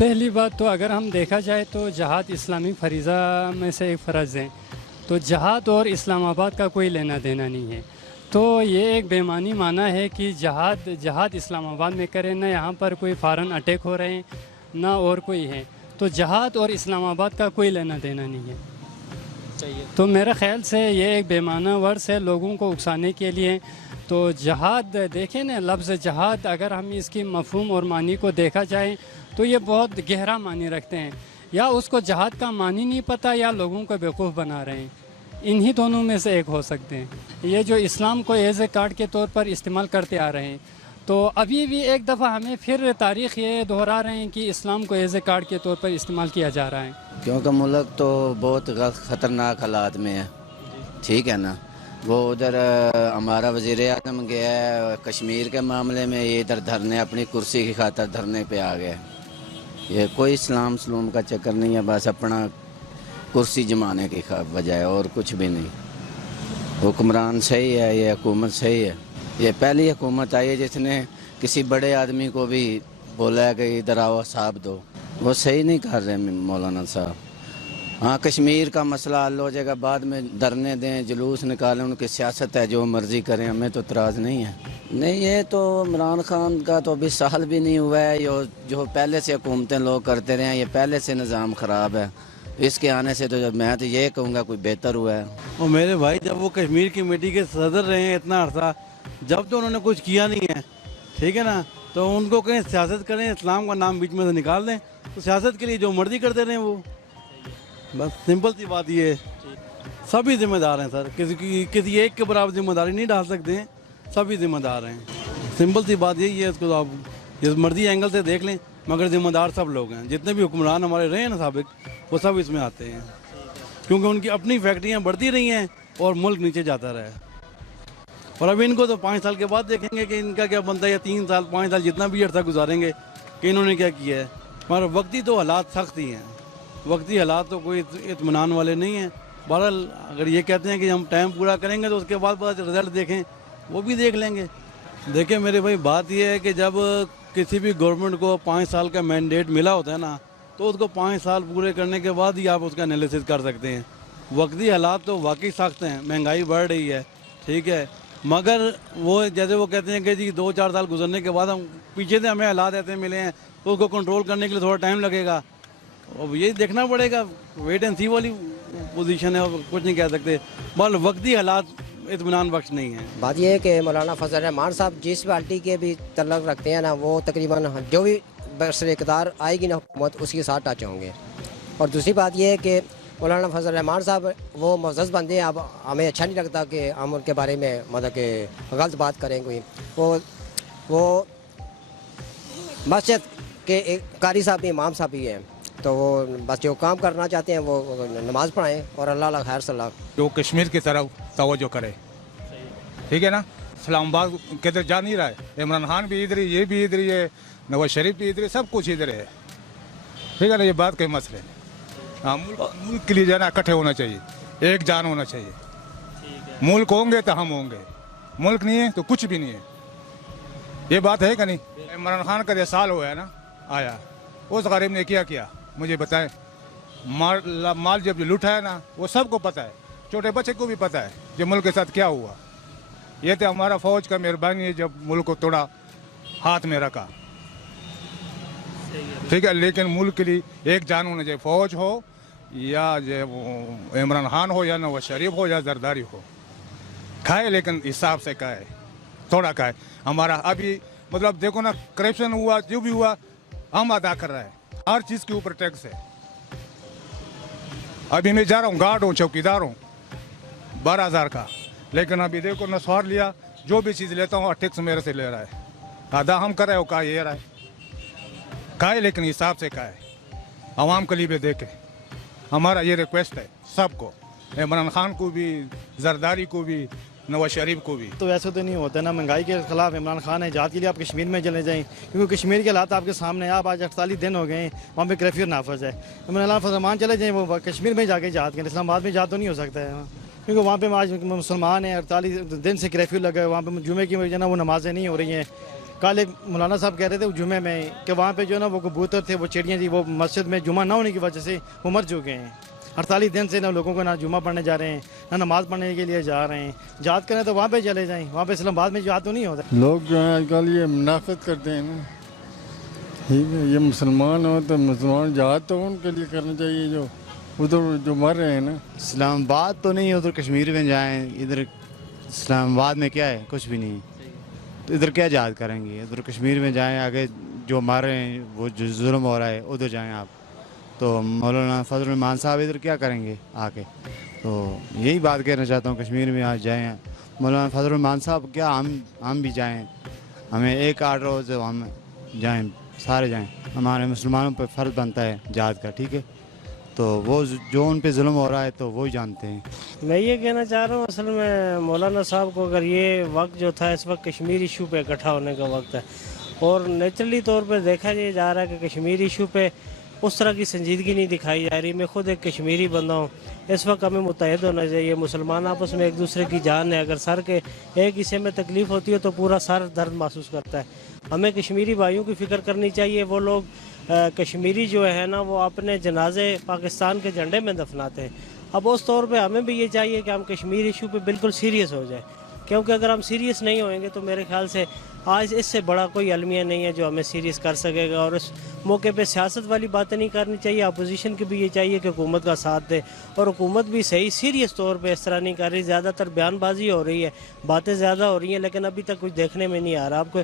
پہلی بات تو اگر ہم دیکھا جائے تو جہاد اسلامی فریضہ میں سے ایک فرض ہے، تو جہاد اور اسلام آباد کا کوئی لینا دینا نہیں ہے. تو یہ ایک بے معنی معنی ہے کہ جہاد اسلام آباد میں کریں، نہ یہاں پر کوئی فارن اٹیک ہو رہے ہیں نہ اور کوئی ہے. تو جہاد اور اسلام آباد کا کوئی لینا دینا نہیں ہے. تو میرے خیال سے یہ ایک بے معنی ورڈس ہے لوگوں کو اکسانے کے لیے. تو جہاد دیکھیں نا، لفظ جہاد اگر ہم اس کی مفہوم اور معنی کو دیکھا جائے تو یہ بہت گہرا معنی رکھتے ہیں. یا اس کو جہاد کا معنی نہیں پتہ یا لوگوں کو بیوقوف بنا رہے ہیں. انہی دونوں میں سے ایک ہو سکتے ہیں. یہ جو اسلام کو ایز اے کارڈ کے طور پر استعمال کرتے آ رہے ہیں، تو ابھی بھی ایک دفعہ ہمیں پھر تاریخ یہ دہرا رہے ہیں کہ اسلام کو ایز اے کارڈ کے طور پر استعمال کیا جا رہا ہے. کیونکہ ملک تو بہت خطرناک حالات میں ہے، ٹھیک ہے نا. وہ ادھر ہمارا وزیر اعظم گیا ہے کشمیر کے معاملے میں، یہ ادھر دھرنے اپنی کرسی کی خاطر دھرنے پہ آ گئے. یہ کوئی اسلام سلوم کا چکر نہیں ہے، بس اپنا کرسی جمانے کی وجہ ہے اور کچھ بھی نہیں. حکمران صحیح ہے، یہ حکومت صحیح ہے. یہ پہلی حکومت آئی ہے جس نے کسی بڑے آدمی کو بھی بولا ہے کہ ادھر آؤ صاحب دو. وہ صحیح نہیں کر رہے مولانا صاحب. ہاں کشمیر کا مسئلہ حل ہو جائے گا، بعد میں دھرنے دیں، جلوس نکالیں، ان کی سیاست ہے، جو مرضی کریں، ہمیں تو اعتراض نہیں ہے. نہیں، یہ تو عمران خان کا تو ابھی سال بھی نہیں ہوا ہے. جو پہلے سے حکومتیں لوگ کرتے رہے ہیں، یہ پہلے سے نظام خراب ہے. اس کے آنے سے تو میں تو یہ کہوں گا کوئی بہتر ہوا ہے. اور میرے بھائی جب وہ کشمیر کمیٹی کے صدر رہے ہیں اتنا عرصہ، جب تو انہوں نے کچھ کیا نہیں ہے، ٹھیک ہے نا، تو ان کو کہیں سیاست کریں، اسلام کا نام بیچ میں سے نکال دیں، تو سیاست کے لیے جو مرضی کرتے رہیں وہ. بس سمپل سی بات یہ ہے. سبھی ذمہ دار ہیں سر، کسی ایک کے برابر ذمہ داری نہیں ڈال سکتے ہیں، سبھی ذمہ دار ہیں. سمپل سی بات یہی ہے. اس کو آپ جس مرضی اینگل سے دیکھ لیں، مگر ذمہ دار سب لوگ ہیں. جتنے بھی حکمران ہمارے رہے ہیں نا سابق، وہ سب اس میں آتے ہیں، کیونکہ ان کی اپنی فیکٹریاں بڑھتی رہی ہیں اور ملک نیچے جاتا رہا ہے. اور اب ان کو تو 5 سال کے بعد دیکھیں گے کہ ان کا کیا بنتا ہے، یا 3 سال 5 سال جتنا بھی عرصہ گزاریں گے کہ انہوں نے کیا کیا ہے. مگر وقتی تو حالات سخت ہی ہیں، وقتی حالات تو کوئی اطمینان والے نہیں ہیں. بہرحال اگر یہ کہتے ہیں کہ ہم ٹائم پورا کریں گے تو اس کے بعد رزلٹ دیکھیں، وہ بھی دیکھ لیں گے. دیکھیں میرے بھائی، بات یہ ہے کہ جب کسی بھی گورنمنٹ کو 5 سال کا مینڈیٹ ملا ہوتا ہے نا، تو اس کو 5 سال پورے کرنے کے بعد ہی آپ اس کا انالیسس کر سکتے ہیں. وقتی حالات تو واقعی سخت ہیں، مہنگائی بڑھ رہی ہے، ٹھیک ہے، مگر وہ جیسے وہ کہتے ہیں کہ جی 2-4 سال گزرنے کے بعد ہم پیچھے سے ہمیں حالات ایسے ملے ہیں تو اس کو کنٹرول کرنے کے لیے تھوڑا ٹائم لگے گا. اب یہی دیکھنا پڑے گا، ویٹ اینڈ سی والی پوزیشن ہے، کچھ نہیں کہہ سکتے. بال وقتی حالات اطمینان بخش نہیں ہیں. بات یہ ہے کہ مولانا فضل الرحمان صاحب جس پارٹی کے بھی تعلق رکھتے ہیں نا، وہ تقریباً جو بھی برسر اقتدار آئے گی نا حکومت، اس کے ساتھ ٹچ ہوں گے. اور دوسری بات یہ ہے کہ مولانا فضل الرحمان صاحب وہ معزز بندے ہیں. اب ہمیں اچھا نہیں لگتا کہ ہم ان کے بارے میں مطلب کہ غلط بات کریں. کوئی وہ مسجد کے ایک قاری صاحب بھی، امام صاحب بھی ہیں، تو وہ بس جو کام کرنا چاہتے ہیں وہ نماز پڑھائیں اور اللہ خیر صلاح. جو کشمیر کی طرف توجہ کرے، ٹھیک ہے نا. اسلام آباد کے ادھر جا نہیں رہا ہے. عمران خان بھی ادھر ہی، یہ بھی ادھر ہی ہے، نواز شریف بھی ادھر ہے، سب کچھ ادھر ہے، ٹھیک ہے نا. یہ بات کے مسئلے ہیں. ہاں، ملک کے لیے جو ہے نا اکٹھے ہونا چاہیے، ایک جان ہونا چاہیے. ملک ہوں گے تو ہم ہوں گے، ملک نہیں ہے تو کچھ بھی نہیں ہے. یہ بات ہے کہ نہیں. عمران خان کا 10 سال ہوا ہے نا آیا، اس غریب نے کیا مجھے بتائیں. مال جب لوٹا ہے نا، وہ سب کو پتہ ہے، چھوٹے بچے کو بھی پتہ ہے کہ ملک کے ساتھ کیا ہوا. یہ تو ہمارا فوج کا مہربانی ہے جب ملک کو توڑا، ہاتھ میں رکھا، ٹھیک ہے. لیکن ملک کے لیے ایک جان ہونا چاہیے. فوج ہو یا عمران خان ہو یا نواز شریف ہو یا زرداری ہو، کھائے لیکن حساب سے کھائے، تھوڑا کھائے. ہمارا ابھی مطلب دیکھو نا، کرپشن ہوا، جو بھی ہوا ہم ادا کر رہے ہیں. ہر چیز کے اوپر ٹیکس ہے. ابھی میں جا رہا ہوں، گارڈ ہوں، چوکیدار ہوں، 12,000 کا، لیکن ابھی دیکھو نسوار لیا، جو بھی چیز لیتا ہوں ٹیکس میرے سے لے رہا ہے. آدھا ہم کر رہے ہو کا یہ رہا ہے. کھائے لیکن حساب سے کھائے، عوام کے لیے بھی دیکھے. ہمارا یہ ریکویسٹ ہے سب کو، عمران خان کو بھی، زرداری کو بھی، نواز شریف کو بھی. تو ایسے تو نہیں ہوتا نا. مہنگائی کے خلاف عمران خان ہے. جہاد کے لیے آپ کشمیر میں چلے جائیں، کیونکہ کشمیر کے حالات آپ کے سامنے ہیں. آپ آج 48 دن ہو گئے ہیں، وہاں پہ کرفیو نافذ ہے. مولانا فضل الرحمان چلے جائیں، وہ کشمیر میں جا کے جہاد کریں. اسلام آباد میں جہاد تو نہیں ہو سکتا ہے، کیونکہ وہاں پہ آج مسلمان ہیں. 48 دن سے کرفیو لگا ہے. وہاں پہ جمعے کی جو ہے نا وہ نمازیں نہیں ہو رہی ہیں. کل ایک مولانا صاحب کہہ رہے تھے جمعے میں کہ وہاں پہ جو ہے نا وہ کبوتر تھے، وہ چڑیاں تھی، وہ مسجد میں جمعہ نہ ہونے کی وجہ سے وہ مر چکے ہیں۔ 48 دن سے نہ لوگوں کو نہ جمعہ پڑھنے جا رہے ہیں، نہ نماز پڑھنے کے لیے جا رہے ہیں۔ جہاد کریں تو وہاں پہ چلے جائیں، وہاں پہ اسلام آباد میں جہاد تو نہیں ہوتا۔ لوگ جو ہیں آج کل یہ منافقت کرتے ہیں نا، ٹھیک ہے، یہ مسلمان ہو تو مسلمان جہاد تو ان کے لیے کرنا چاہیے جو ادھر جو مر رہے ہیں نا۔ اسلام آباد تو نہیں، ادھر کشمیر میں جائیں، ادھر اسلام آباد میں کیا ہے؟ کچھ بھی نہیں، تو ادھر کیا جہاد کریں گے؟ ادھر کشمیر میں جائیں، آگے جو مر رہے ہیں وہ جو ظلم ہو رہا ہے ادھر جائیں آپ۔ تو مولانا فضل الرحمان صاحب ادھر کیا کریں گے آ کے؟ تو یہی بات کہنا چاہتا ہوں، کشمیر میں آج جائیں مولانا فضل الرحمان صاحب، کیا ہم بھی جائیں، ہمیں ایک آرڈر ہو جو ہم جائیں، سارے جائیں، ہمارے مسلمانوں پہ فرض بنتا ہے جہاد کا، ٹھیک ہے؟ تو وہ جو ان پہ ظلم ہو رہا ہے تو وہی جانتے ہیں۔ میں یہ کہنا چاہ رہا ہوں اصل میں مولانا صاحب کو، اگر یہ وقت جو تھا اس وقت کشمیر ایشو پہ اکٹھا ہونے کا وقت ہے، اور نیچرلی طور پہ دیکھا جا رہا ہے کہ کشمیر ایشو پہ اس طرح کی سنجیدگی نہیں دکھائی جا رہی۔ میں خود ایک کشمیری بندہ ہوں، اس وقت ہمیں متحد ہونا چاہیے۔ مسلمان آپس میں ایک دوسرے کی جان ہے، اگر سر کے ایک حصے میں تکلیف ہوتی ہے تو پورا سر درد محسوس کرتا ہے۔ ہمیں کشمیری بھائیوں کی فکر کرنی چاہیے۔ وہ لوگ کشمیری جو ہے نا وہ اپنے جنازے پاکستان کے جھنڈے میں دفناتے ہیں۔ اب اس طور پہ ہمیں بھی یہ چاہیے کہ ہم کشمیر ایشو پہ بالکل سیریس ہو جائیں، کیونکہ اگر ہم سیریس نہیں ہوئیں گے تو میرے خیال سے آج اس سے بڑا کوئی المیہ نہیں ہے جو ہمیں سیریس کر سکے گا۔ اور اس موقع پہ سیاست والی باتیں نہیں کرنی چاہیے، اپوزیشن کی بھی یہ چاہیے کہ حکومت کا ساتھ دے، اور حکومت بھی صحیح سیریس طور پہ اس طرح نہیں کر رہی۔ زیادہ تر بیان بازی ہو رہی ہے، باتیں زیادہ ہو رہی ہیں، لیکن ابھی تک کچھ دیکھنے میں نہیں آ رہا۔ آپ کو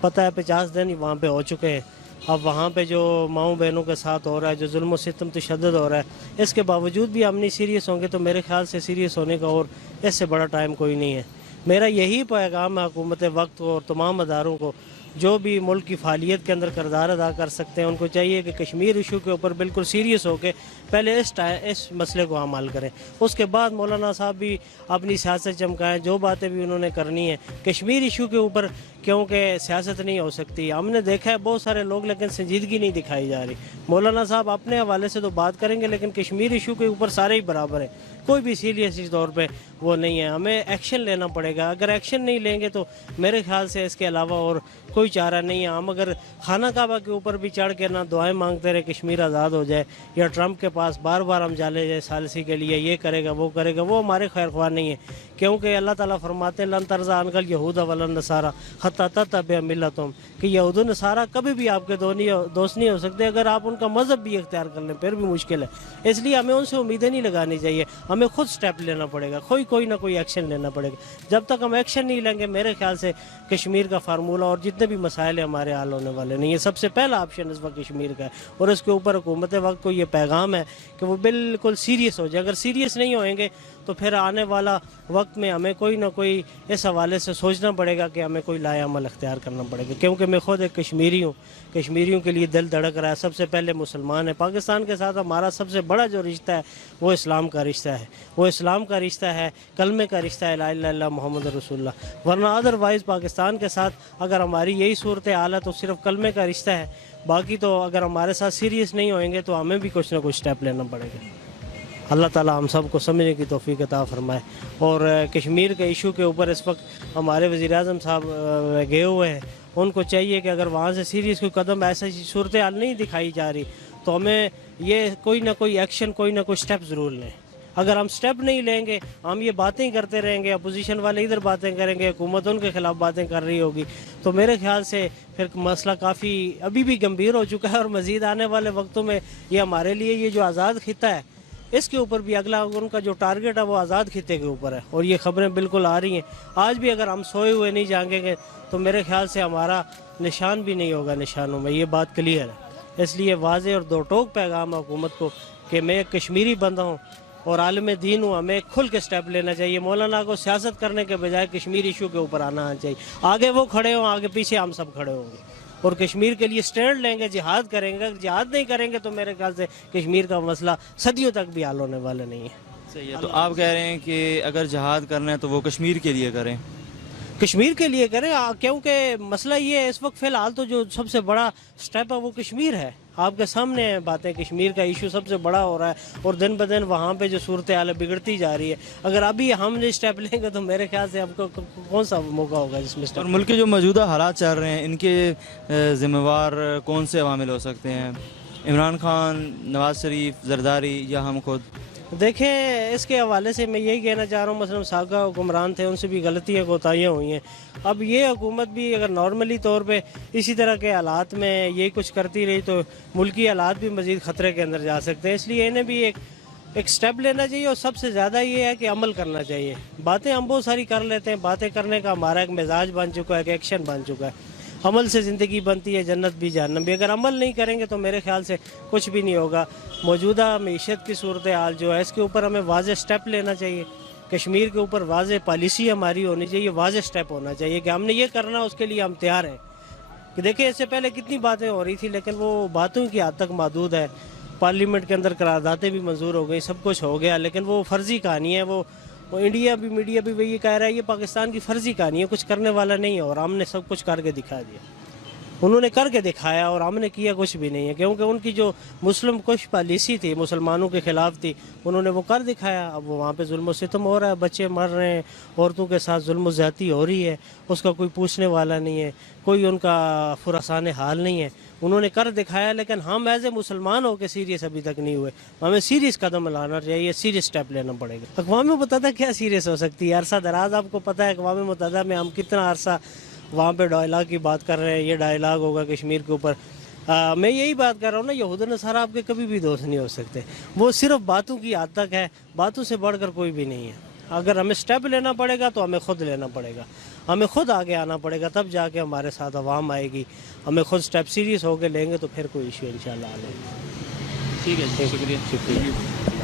پتہ ہے 50 دن وہاں پہ ہو چکے ہیں، اب وہاں پہ جو ماؤں بہنوں کے ساتھ ہو رہا ہے، جو ظلم و ستم تشدد ہو رہا ہے، اس کے باوجود بھی ہم نہیں سیریس ہوں گے تو میرے خیال سے سیریس ہونے کا اور اس سے بڑا ٹائم کوئی نہیں ہے۔ میرا یہی پیغام ہے حکومت وقت کو اور تمام اداروں کو، جو بھی ملک کی فعالیت کے اندر کردار ادا کر سکتے ہیں، ان کو چاہیے کہ کشمیر ایشو کے اوپر بالکل سیریس ہو کے پہلے اس مسئلے کو حل کریں۔ اس کے بعد مولانا صاحب بھی اپنی سیاست چمکائیں، جو باتیں بھی انہوں نے کرنی ہے کشمیر ایشو کے اوپر، کیونکہ سیاست نہیں ہو سکتی۔ ہم نے دیکھا ہے بہت سارے لوگ، لیکن سنجیدگی نہیں دکھائی جا رہی۔ مولانا صاحب اپنے حوالے سے تو بات کریں گے، لیکن کشمیر ایشو کے اوپر سارے ہی برابر ہیں، کوئی بھی سیریس طور پہ وہ نہیں ہے۔ ہمیں ایکشن لینا پڑے گا، اگر ایکشن نہیں لیں گے تو میرے خیال سے اس کے علاوہ اور کوئی چارہ نہیں ہے۔ ہم اگر خانہ کعبہ کے اوپر بھی چڑھ کے نہ دعائیں مانگتے رہے کشمیر آزاد ہو جائے، یا ٹرمپ کے پاس بار بار ہم جالے جائے ثالثی کے لیے یہ کرے گا وہ کرے گا، وہ ہمارے خیر خواہ نہیں ہے، کیونکہ اللہ تعالیٰ فرماتے ہیں لن ترضی عنک الیہود ولا النصارى حتی تتبع ملتہم، کہ یہود و نصارہ کبھی بھی آپ کے دوست نہیں ہو سکتے اگر آپ ان کا مذہب بھی اختیار کر لیں، پھر بھی مشکل ہے۔ اس لیے ہمیں ان سے امیدیں نہیں لگانی چاہیے، ہمیں خود سٹیپ لینا پڑے گا، کوئی نہ کوئی ایکشن لینا پڑے گا۔ جب تک ہم ایکشن نہیں لیں گے میرے خیال سے کشمیر کا فارمولہ اور جتنے بھی مسائل ہیں ہمارے حل ہونے والے نہیں۔ یہ سب سے پہلا آپشن اس وقت کشمیر کا ہے، اور اس کے اوپر حکومت وقت کو یہ پیغام ہے کہ وہ بالکل سیریس ہو جائے۔ اگر سیریس نہیں ہوئیں گے تو پھر آنے والا وقت میں ہمیں کوئی نہ کوئی اس حوالے سے سوچنا پڑے گا کہ ہمیں کوئی لایا عمل اختیار کرنا پڑے گا، کیونکہ میں خود ایک کشمیری ہوں، کشمیریوں کے لیے دل دھڑک رہا ہے۔ سب سے پہلے مسلمان ہے، پاکستان کے ساتھ ہمارا سب سے بڑا جو رشتہ ہے وہ اسلام کا رشتہ ہے، وہ اسلام کا رشتہ ہے، کلمے کا رشتہ ہے، لا الہ الا اللہ محمد رسول اللہ۔ ورنہ ادروائز پاکستان کے ساتھ اگر ہماری یہی صورتحال ہے تو صرف کلمے کا رشتہ ہے، باقی تو اگر ہمارے ساتھ سیریس نہیں ہوئیں گے تو ہمیں بھی کچھ نہ کچھ سٹیپ لینا پڑے گا۔ اللہ تعالیٰ ہم سب کو سمجھنے کی توفیق عطا فرمائے۔ اور کشمیر کے ایشو کے اوپر اس وقت ہمارے وزیر اعظم صاحب گئے ہوئے ہیں، ان کو چاہیے کہ اگر وہاں سے سیریس کوئی قدم ایسا صورتحال نہیں دکھائی جا رہی تو ہمیں یہ کوئی نہ کوئی ایکشن، کوئی نہ کوئی سٹیپ ضرور لیں۔ اگر ہم سٹیپ نہیں لیں گے، ہم یہ باتیں کرتے رہیں گے، اپوزیشن والے ادھر باتیں کریں گے، حکومت ان کے خلاف باتیں کر رہی ہوگی، تو میرے خیال سے پھر مسئلہ کافی ابھی بھی گمبھیر ہو چکا ہے، اور مزید آنے والے وقتوں میں یہ ہمارے لیے یہ جو آزاد خطہ ہے اس کے اوپر بھی اگلا ان کا جو ٹارگٹ ہے وہ آزاد خطے کے اوپر ہے، اور یہ خبریں بالکل آ رہی ہیں۔ آج بھی اگر ہم سوئے ہوئے نہیں جاگیں گے تو میرے خیال سے ہمارا نشان بھی نہیں ہوگا نشانوں میں، یہ بات کلیئر ہے۔ اس لیے واضح اور دو ٹوک پیغام ہے حکومت کو کہ میں ایک کشمیری بندہ ہوں اور عالم دین ہوں، ہمیں کھل کے سٹیپ لینا چاہیے۔ مولانا کو سیاست کرنے کے بجائے کشمیر ایشو کے اوپر آنا چاہیے، آگے وہ کھڑے ہوں، آگے پیچھے ہم سب کھڑے ہوں گے اور کشمیر کے لیے سٹینڈ لیں گے، جہاد کریں گے۔ جہاد نہیں کریں گے تو میرے خیال سے کشمیر کا مسئلہ صدیوں تک بھی حل ہونے والا نہیں ہے۔ صحیح ہے، تو آپ کہہ رہے ہیں کہ اگر جہاد کرنا ہے تو وہ کشمیر کے لیے کریں، کشمیر کے لیے کریں، کیونکہ مسئلہ یہ ہے اس وقت فی الحال تو جو سب سے بڑا سٹیپ ہے وہ کشمیر ہے۔ آپ کے سامنے ہیں باتیں. کشمیر کا ایشو سب سے بڑا ہو رہا ہے اور دن بدن وہاں پہ جو صورتحال بگڑتی جا رہی ہے. اگر ابھی ہم نے اسٹیپ لیں گے تو میرے خیال سے ہم کو کون سا موقع ہوگا جس میں اور ملک کے جو موجودہ حالات چل رہے ہیں ان کے ذمہ وار کون سے عوامل ہو سکتے ہیں؟ عمران خان، نواز شریف، زرداری یا ہم خود؟ دیکھیں اس کے حوالے سے میں یہی کہنا چاہ رہا ہوں، مثلا سابقہ حکمران تھے ان سے بھی غلطیاں کوتاہیاں ہوئی ہیں. اب یہ حکومت بھی اگر نارملی طور پہ اسی طرح کے حالات میں یہی کچھ کرتی رہی تو ملکی حالات بھی مزید خطرے کے اندر جا سکتے ہیں. اس لیے انہیں بھی ایک سٹیپ لینا چاہیے اور سب سے زیادہ یہ ہے کہ عمل کرنا چاہیے. باتیں ہم بہت ساری کر لیتے ہیں، باتیں کرنے کا ہمارا ایک مزاج بن چکا ہے، ایک ایکشن بن چکا ہے. عمل سے زندگی بنتی ہے، جنت بھی جہنم بھی. اگر عمل نہیں کریں گے تو میرے خیال سے کچھ بھی نہیں ہوگا. موجودہ معیشت کی صورتحال جو ہے اس کے اوپر ہمیں واضح سٹیپ لینا چاہیے. کشمیر کے اوپر واضح پالیسی ہماری ہونی چاہیے، واضح سٹیپ ہونا چاہیے کہ ہم نے یہ کرنا، اس کے لیے ہم تیار ہیں. کہ دیکھیں اس سے پہلے کتنی باتیں ہو رہی تھی لیکن وہ باتوں کی حد تک محدود ہے. پارلیمنٹ کے اندر قراردادیں بھی منظور ہو گئی، سب کچھ ہو گیا، لیکن وہ فرضی کہانی ہے. وہ انڈیا بھی میڈیا بھی یہ کہہ رہا ہے یہ پاکستان کی فرضی کہانی ہے، کچھ کرنے والا نہیں ہے. اور ہم نے سب کچھ کر کے دکھا دیا. انہوں نے کر کے دکھایا اور ہم نے کیا کچھ بھی نہیں ہے، کیونکہ ان کی جو مسلم کش پالیسی تھی، مسلمانوں کے خلاف تھی، انہوں نے وہ کر دکھایا. اب وہاں پہ ظلم و ستم ہو رہا ہے، بچے مر رہے ہیں، عورتوں کے ساتھ ظلم و زیادتی ہو رہی ہے، اس کا کوئی پوچھنے والا نہیں ہے، کوئی ان کا فرسان حال نہیں ہے. انہوں نے کر دکھایا لیکن ہم ایز اے مسلمان ہو کے سیریس ابھی تک نہیں ہوئے. ہمیں سیریس قدم لانا چاہیے، سیریس سٹیپ لینا پڑے گا. اقوام متحدہ کیا سیریس ہو سکتی ہے؟ عرصہ دراز آپ کو پتہ ہے اقوام متحدہ میں ہم کتنا عرصہ وہاں پہ ڈائلاگ کی بات کر رہے ہیں. یہ ڈائلاگ ہوگا کشمیر کے اوپر. میں یہی بات کر رہا ہوں نا، یہود و نصارہ آپ کے کبھی بھی دوست نہیں ہو سکتے. وہ صرف باتوں کی حد تک ہے، باتوں سے بڑھ کر کوئی بھی نہیں ہے. اگر ہمیں سٹیپ لینا پڑے گا تو ہمیں خود لینا پڑے گا، ہمیں خود آگے آنا پڑے گا، تب جا کے ہمارے ساتھ عوام آئے گی. ہمیں خود سٹیپ سیریس ہو کے لیں گے تو پھر کوئی ایشو انشاءاللہ آ لیں گے. ٹھیک ہے، شکریہ.